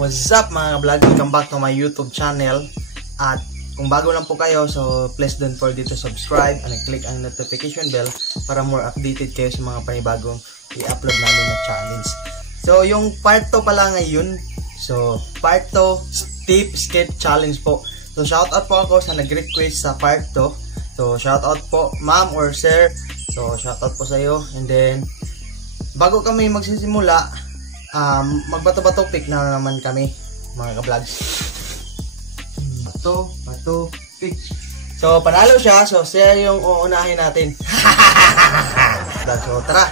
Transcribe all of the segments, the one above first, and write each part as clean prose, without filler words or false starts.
What's up mga vlog? Welcome back to my YouTube channel. At kung bago lang po kayo, so please don't forget to subscribe and click ang notification bell para more updated kayo sa mga panibagong i-upload namin na challenge. So yung part 2 pala ngayon. So part 2 steep skate challenge po. So shoutout po ako sa nag-request sa part 2. So shoutout po ma'am or sir. So shoutout po sa iyo. And then bago kami magsisimula, magbato-bato pick na naman kami mga ka-vlogs. Bato pick. So panalo siya, so siya yung uunahin natin. So tara,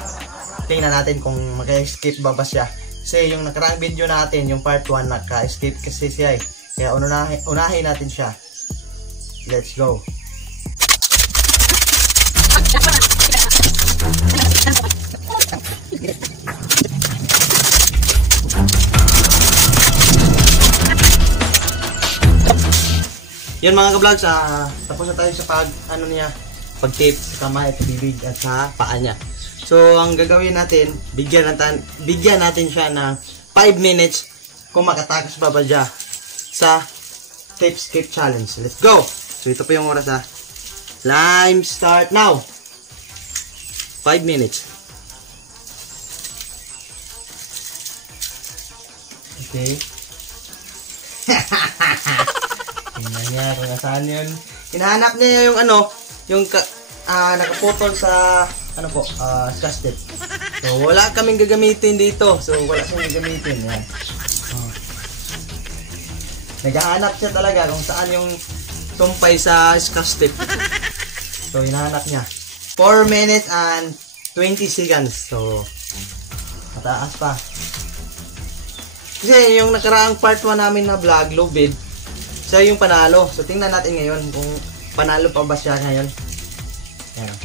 tingnan natin kung maka-escape ba siya. Kasi yung nakaraang video natin, yung part 1, naka-escape kasi siya eh. Kaya unahin natin siya. Let's go. Yan mga ka-vlogs, tapos na tayo sa pag-tape sa kamay at bibig at sa paa niya. So ang gagawin natin, bigyan natin siya ng 5 minutes kung makatakas pa ba siya sa tape skip challenge. Let's go! So ito po yung oras ha. Time start now! 5 minutes. Okay. Tingnan niya kung nasaan yun. Hinahanap niya yung nakaputol sa scotch tape. So wala kaming gagamitin dito. So wala siyang gagamitin. Yan. Naghahanap siya talaga kung saan yung tumpay sa scotch tape. So hinahanap niya. 4 minutes and 20 seconds. So mataas pa. Kasi yung nakaraang part 1 namin na vlog, low bid, siya yung panalo. So tingnan natin ngayon kung panalo pa ba siya ngayon. Ayan.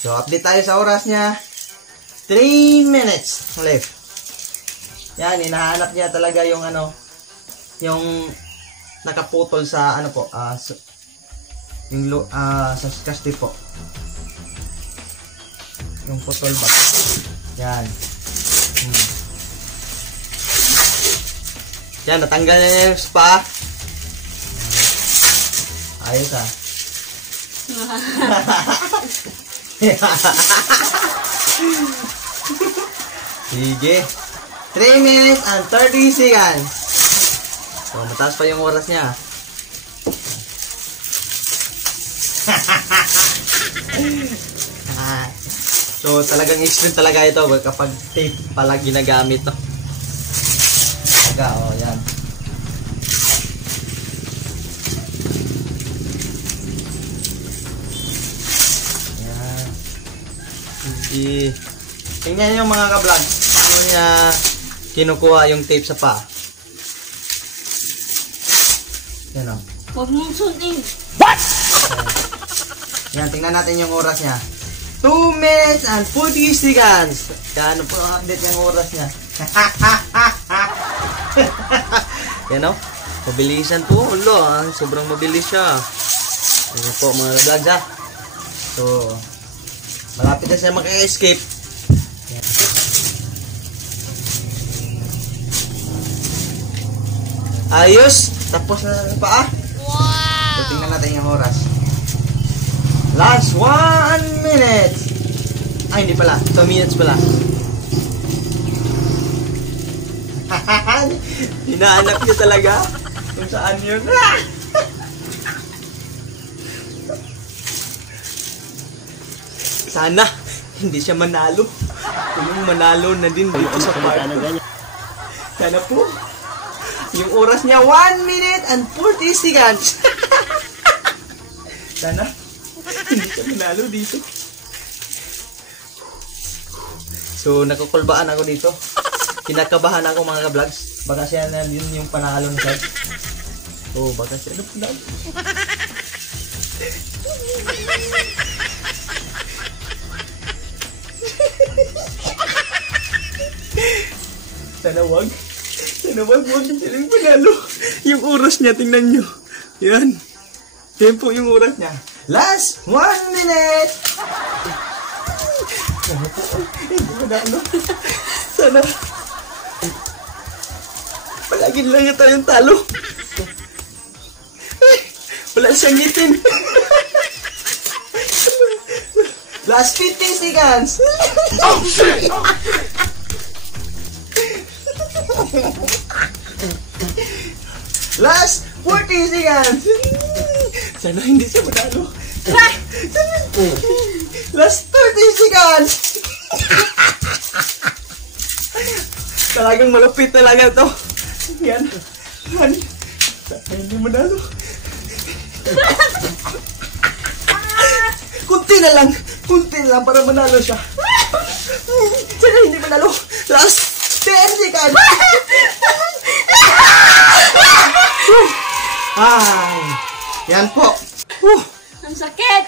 So update tayo sa oras niya. 3 minutes left. Yan, hinahanap niya talaga yung yung nakaputol sa sa scotch tape po. Yung putol ba? Yan. Yan, natanggal na niya yung spa. Ayos ha. Sige. 3 minutes and 30 seconds. So, mataas pa yung oras niya. So, talagang extreme talaga ito kapag tape pala ginagamit to. Oh, yan. Yan. Sige. Tingnan nyo mga ka-vlog. Paano niya kinukuha yung tape sa paa. Yan o. Huwag mong sundin. What? Yan, tingnan natin yung oras niya. 2 minutes and 40 seconds. Kano po ang update yung oras niya? Yan o. Mabilisan po. Ulo, sobrang mabilis siya. Yan po mga vlogs ha. So, malapit na siya maka-escape. Ayos. Tapos na sa paa. Wow. So, tingnan natin yung oras. Last 1 minute. Ay, hindi pala. 2 minutes pala. Hinahanap niya talaga kung saan yun. Sana hindi siya manalo. Kung yung manalo na din dito sa part. Sana po yung oras niya 1 minute and 40 seconds. Sana hindi siya manalo dito. So nakukulbaan ako dito. Kinakabahan ako mga ka-vlogs. Baka siya na yun yung panalo na side. Oh, baka siya na panalo. Sana wag. Sana wag siya yung panalo. Yung oras niya, tingnan nyo. Yan. Yan po yung oras niya. Last 1 minute. Sana po. Hindi mo na ano. Sana. Palagi lang yung tayong talo. Ay, wala siyang ngitin. Last 15 seconds. Oh, shit! Last 40 seconds. Sana hindi siya manalo. Last 30 seconds. Talagang malupit talaga to. Yan. Yan. Sana hindi manalo. Kunti na lang. Kunti na lang para manalo siya. Sana hindi manalo. Last 10 seconds. Ay. Yan po. Ang sakit.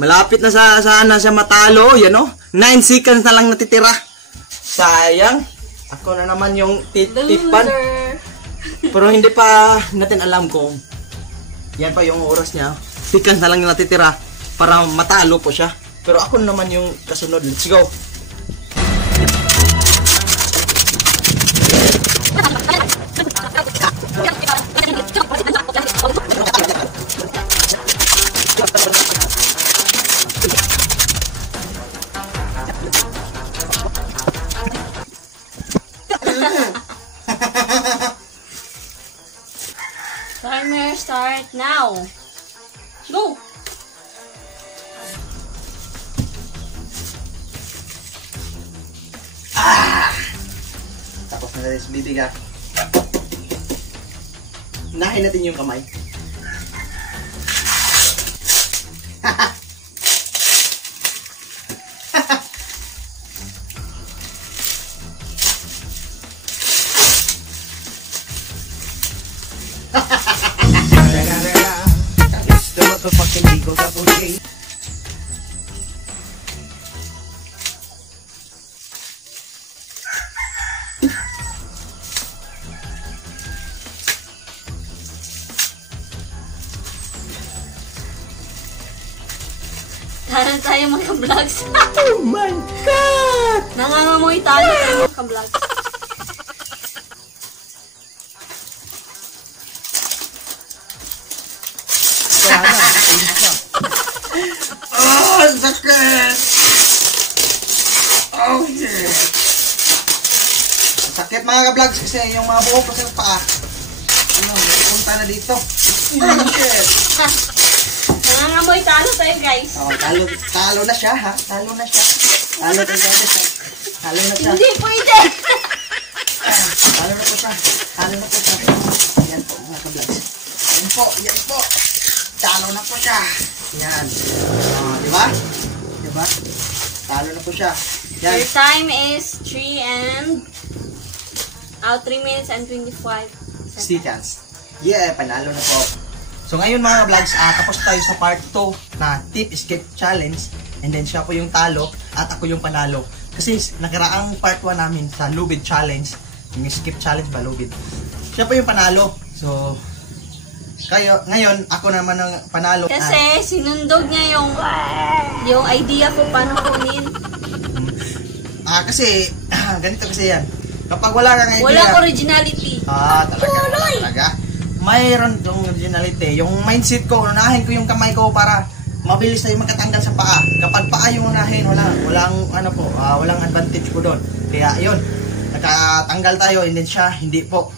Malapit na sana siya matalo. Yan o. 9 seconds na lang natitira. Sayang. Ako na naman yung titipan. Pero hindi pa natin alam kung yan pa yung oras niya. Seconds na lang yung natitira para matalo po siya. Pero ako naman yung kasunod. Let's go. Timer start now. Go! Tapos na natin bibig ha. Unahin natin yung kamay. Tayo tayo mga vlogs. Oh my God! Nangangamoy tayo mga vlogs. Oh, sakit! Oh, shit! Sakit mga ka-vlogs kasi yung mga buhok ko sa paa. Ano, punta na dito. Oh, shit! Nangangamoy talo tayo guys. Oh, talo na siya ha. Talo na siya. Talo na siya. Talo na siya. Hindi pwede. Talo na po siya. Talo na po siya. Yan po mga ka-vlogs. Yan po. Yan po. Talo na po siya. Yan. Diba? Diba? Talo na po siya. Yan. Your time is 3 minutes and 25 seconds. Yeah, panalo na po. So ngayon mga vlogs, tapos tayo sa part 2 na tip escape challenge. And then siya po yung talo at ako yung panalo. Kasi nakaraang part 1 namin sa lubid challenge, yung escape challenge ba lubid, siya po yung panalo. So ngayon ako naman ang panalo. Kasi sinundog niya yung idea ko paano kunin. Kasi ganito kasi yan. Kapag wala kang idea, walang originality. Talaga. Mayroon yung originality. Yung mindset ko, unahin ko yung kamay ko para mabilis tayo magkatanggal sa paa. Kapag paa yung unahin, walang advantage ko doon. Kaya yun, nakatanggal tayo, and then siya, hindi po.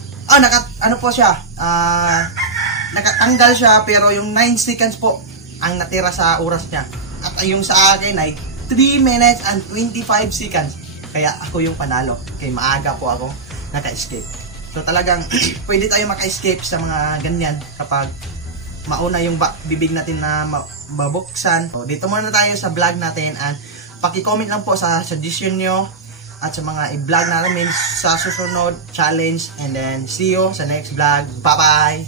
Nakatanggal siya, pero yung 9 seconds po ang natira sa oras niya. At yung sa akin ay 3 minutes and 25 seconds. Kaya ako yung panalo. Kaya maaga po ako naka-escape. So talagang pwede tayo maka-escape sa mga ganyan kapag mauna yung bibig natin na mabuksan. So, dito muna tayo sa vlog natin, and paki-comment lang po sa suggestion nyo at sa mga i-vlog namin sa susunod challenge, and then see you sa next vlog. Bye bye!